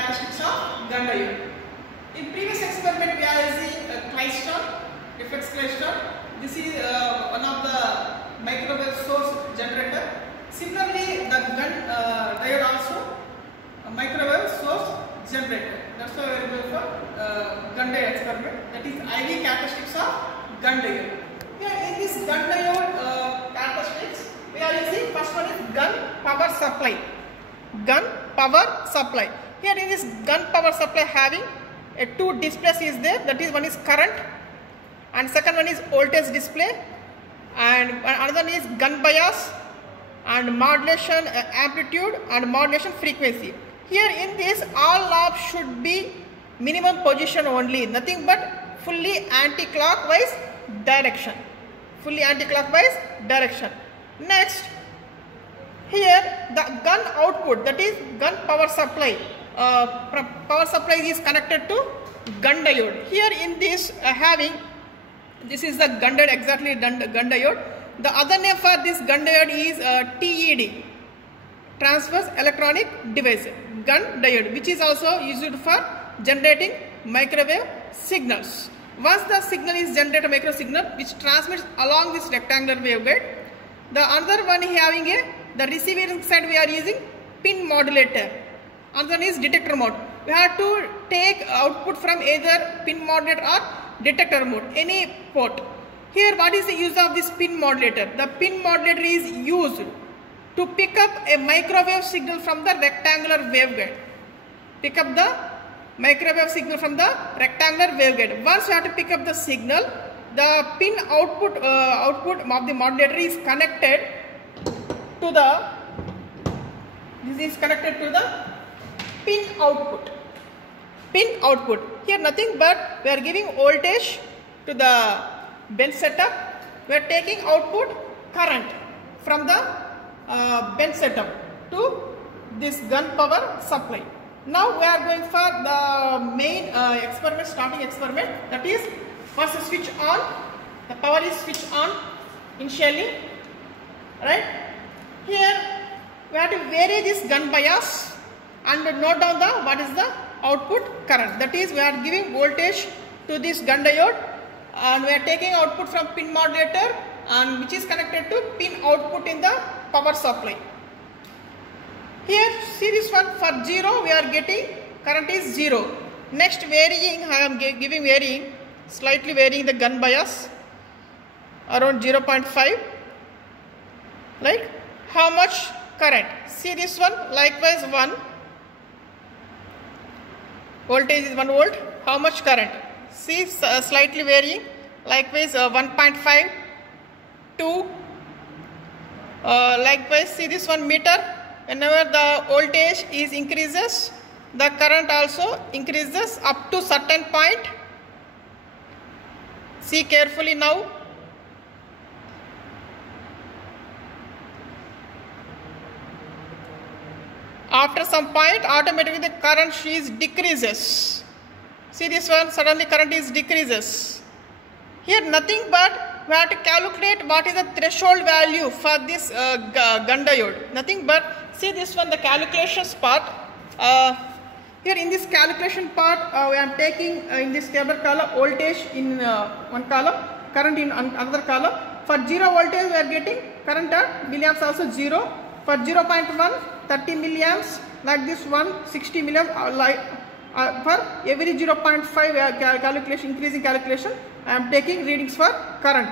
characteristics of gun diode. In previous experiment, we are using klystron, FX klystron. This is one of the microwave source generator. Similarly, the gun diode also a microwave source generator. That's why we are going for gun diode experiment. That is IV characteristics of gun diode. Here in this gun diode characteristics, we are using first one is gun power supply. Gun power supply. Here in this gun power supply having two displays is there. That is one is current and second one is voltage display, and another is gun bias and modulation amplitude and modulation frequency. Here in this all knobs should be minimum position only, nothing but fully anti-clockwise direction. Fully anti-clockwise direction. Next, here the gun output, that is gun power supply. Power supply is connected to gun diode. Here in this this is the gun diode, exactly gun diode. The other name for this gun diode is TED, transverse electronic device, gun diode, which is also used for generating microwave signals. Once the signal is generated, micro signal which transmits along this rectangular waveguide. The other one having the receiving side we are using pin modulator. Another one is detector mode. We have to take output from either pin modulator or detector mode, any port. Here what is the use of this pin modulator? The pin modulator is used to pick up a microwave signal from the rectangular waveguide. Pick up the microwave signal from the rectangular waveguide. Once you have to pick up the signal, the pin output of the modulator is connected to the, this is connected to the pin output. Pin output. Here nothing but we are giving voltage to the bench setup. We are taking output current from the bench setup to this gun power supply. Now we are going for the main experiment, starting experiment. That is, first switch on. The power is switched on initially. Right? Here we have to vary this gun bias and note down the what is the output current. That is, we are giving voltage to this gun diode and we are taking output from pin modulator and which is connected to pin output in the power supply. Here see this one, for 0 we are getting current is 0. Next varying, I am giving varying, slightly varying the gun bias around 0.5. Like how much current? See this one, likewise 1. Voltage is 1 volt. How much current? See slightly varying, likewise 1.5, 2. Likewise see this one meter. Whenever the voltage is increases, the current also increases up to certain point. See carefully now. After some point, automatically the current is decreases. See this one, suddenly current is decreases. Here nothing but we have to calculate what is the threshold value for this gun diode. Nothing but see this one, the calculations part. Here in this calculation part, we are taking in this table column voltage in one column, current in another column. For 0 voltage, we are getting current at milliamps also 0. For 0.1, 30 milliamps, like this one, 60 milliamps. For every 0.5 calculation, increasing calculation, I am taking readings for current.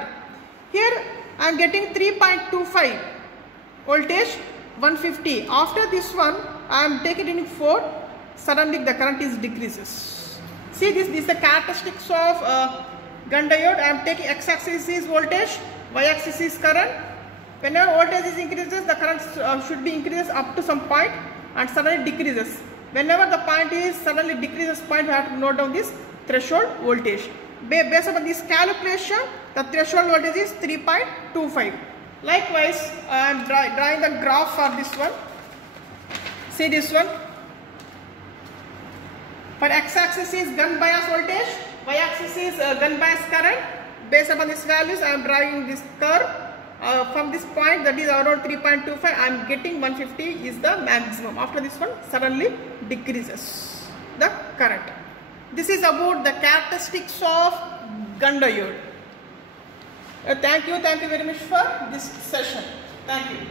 Here I am getting 3.25 voltage, 150. After this one, I am taking reading 4. Suddenly the current is decreases. See this is the characteristics of gun diode. I am taking x-axis is voltage, y-axis is current. Whenever voltage is increases, the current should be increases up to some point and suddenly decreases. Whenever the point is suddenly decreases point, we have to note down this threshold voltage. Based on this calculation, the threshold voltage is 3.25. Likewise, I am drawing the graph for this one. See this one. For x-axis is gun bias voltage, y-axis is gun bias current. Based upon these values, I am drawing this curve. From this point, that is around 3.25, I am getting 150 is the maximum. After this one, suddenly decreases. the current. This is about the characteristics of gun diode. Thank you very much for this session. Thank you.